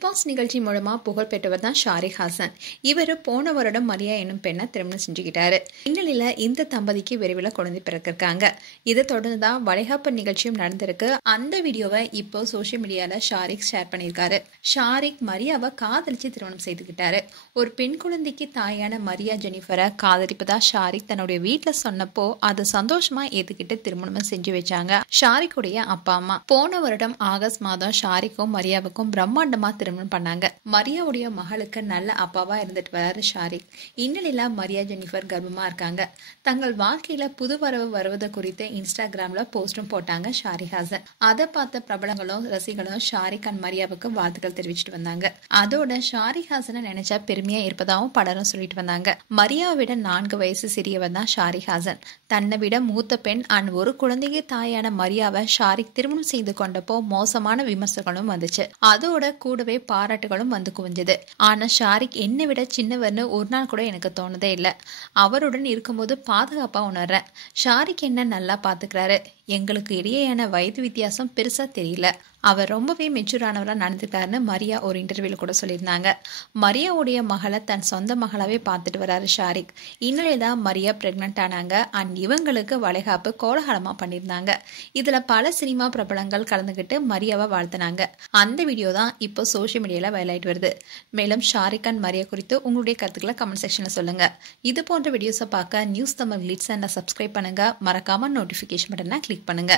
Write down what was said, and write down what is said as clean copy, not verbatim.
Big pass நிகழ்ச்சி மூலமா புகழ் பெற்றவர் தான் ஷாரிக் ஹாசன். இவர் போன வருடம் மரியா என்னும் பெண்ணை திருமணம் செஞ்சுக்கிட்டாரு. இந்நிலையில இந்த தம்பதிக்கு விரைவில் குழந்தை பிறக்கிருக்காங்க. இதை தொடர்ந்து தான் வளைகாப்பு நிகழ்ச்சியும் நடந்திருக்கு. அந்த வீடியோவை இப்போ சோசியல் மீடியால ஷாரிக் ஷேர் பண்ணியிருக்காரு. ஷாரிக் மரியாவை காதலிச்சு திருமணம் செய்துக்கிட்டாரு. ஒரு பெண் குழந்தைக்கு தாயான மரியா ஜெனிஃபரை காதலிப்பதா ஷாரிக் தன்னுடைய வீட்டுல சொன்னப்போ அது சந்தோஷமா ஏத்துக்கிட்டு திருமணம் செஞ்சு வச்சாங்க ஷாரிக்குடைய அப்பா அம்மா. போன வருடம் ஆகஸ்ட் மாதம் ஷாரிக்கும் மரியாவுக்கும் பிரம்மாண்டமா திருமணம் பண்ணாங்க. மரியாவுடைய மகளுக்கு நல்ல அப்பாவா இருந்துட்டு வராரு ஷாரிக். இந்நிலையில மரியா ஜெனிஃபர் கர்ப்பமா இருக்காங்க. தங்கள் வாழ்க்கையில புது வரவு வருவது குறித்து இன்ஸ்டாகிராம்ல போஸ்டும் போட்டாங்க ஷாரிக் ஹாசன். அதை பார்த்த பிரபலங்களும் ரசிகர்களும் ஷாரிக் அண்ட் மரியாவுக்கு வாழ்த்துக்கள் தெரிவிச்சிட்டு வந்தாங்க. அதோட ஷாரிக் ஹாசனை நினைச்சா பெருமையா இருப்பதாகவும் பலரும் சொல்லிட்டு வந்தாங்க. மரியாவை விட 4 வயசு சிறியவர் தான் ஷாரிக் ஹாசன். தன்னை விட மூத்த பெண் அண்ட் ஒரு குழந்தைக்கு தாயான மரியாவை ஷாரிக் திருமணம் செய்து கொண்டப்போ மோசமான விமர்சனங்களும் வந்துச்சு. அதோட கூடவே பாராட்டுகளும் வந்து குவிஞ்சது. ஆனா ஷாரிக் என்னை விட சின்னவர்னு ஒரு நாள் கூட எனக்கு தோணுதே இல்லை. அவருடன் இருக்கும்போது பாதுகாப்பா உணர்றேன். ஷாரிக் என்ன நல்லா பாத்துக்கிறாரு. எங்களுக்கு இடையேயான வயது வித்தியாசம் பெருசா தெரியல. அவர் ரொம்பவே மெச்சூரானவரா நடந்துட்டாருன்னு மரியா ஒரு இன்டர்வியூல கூட சொல்லியிருந்தாங்க. மரியாவுடைய மகளை தன் சொந்த மகளாவே பார்த்துட்டு வராரு ஷாரிக். இந்நிலையில்தான் மரியா பிரெக்னன்ட் ஆனாங்க. அண்ட் இவங்களுக்கு வளைகாப்பு கோலாகலமா பண்ணியிருந்தாங்க. இதுல பல சினிமா பிரபலங்கள் கலந்துகிட்டு மரியாவை வாழ்த்தினாங்க. அந்த வீடியோ தான் இப்போ சோசியல் மீடியால வைரலாயிட்டு வருது. மேலும் ஷாரிக் அண்ட் மரியா குறித்து உங்களுடைய கருத்துக்களை கமெண்ட் செக்ஷன்ல சொல்லுங்க. இது போன்ற வீடியோஸை பார்க்க நியூஸ் தமிழ் கிளிட்ஸ் சப்ஸ்கிரைப் பண்ணுங்க. மறக்காம நோட்டிபிகேஷன் பட்டனை கிளிக் பண்ணுங்க.